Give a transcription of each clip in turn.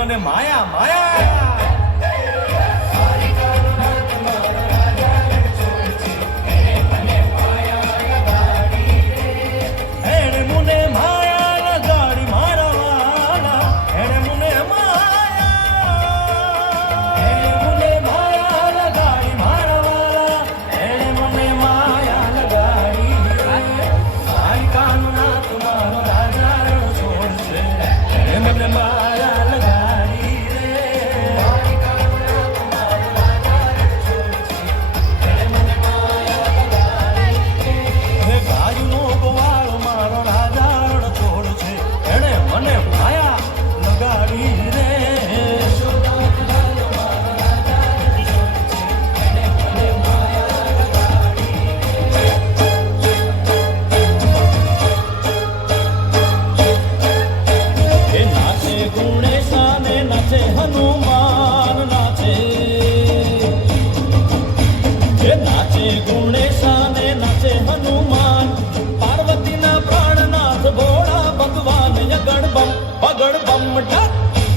મને માયા માયા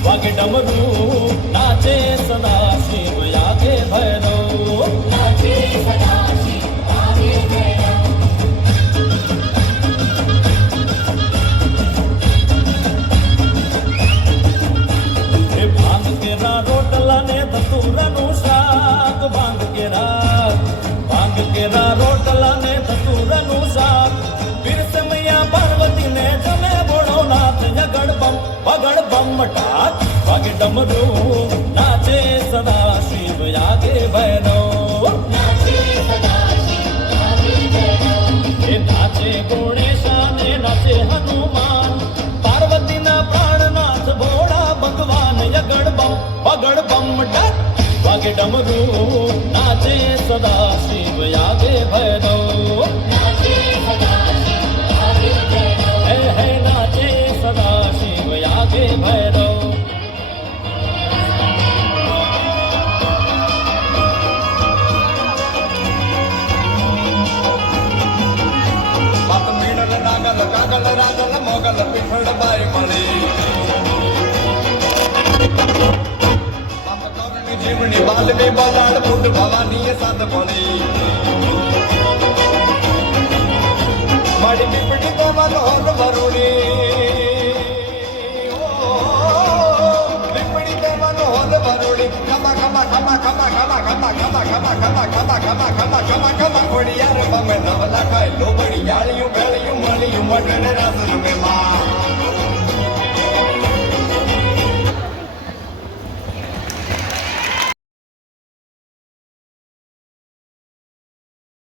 वागे डमरू नाचे सदा शिव आगे भैरव नाचे सदा शिव आगे भैरव ए भांग केरा रोटला ने धतूरनु शाक भांग केरा रोटला ने धतूरनु शाक फिर से मैया पार्वती ने जमे बोड़ो नाथ जगड़ बम ठाक वागे डमरू नाचे सदा शिव आगे भैरव नाचे सदा शिव आगे भैरव ए नाचे गणेशा ने नाचे हनुमान पार्वती ना प्राणनाथ भोड़ा भगवान बगड़ बम ठाक वागे डमरू नाचे सदा शिव आगे भैरव नाचे सदा शिव आगे भैरव है नाचे सदा शिव आगे भैरव नागल कागल राजल मोगल पिठड़ बाई मली जीवनी बाल में बलाड़ फुट भवानी साध पड़ी माड़ी पिपड़ी तो मन होन वरुणी पिपड़ी तो मन होन वरुणी खमा खमा खमा खमा खमा खमा खमा खमा खमा खमा खमा खमा खमा खमा घोड़िया रे बम नवला खाए लोबड़ी यालियों भेड़ियों मलियों मटन रस में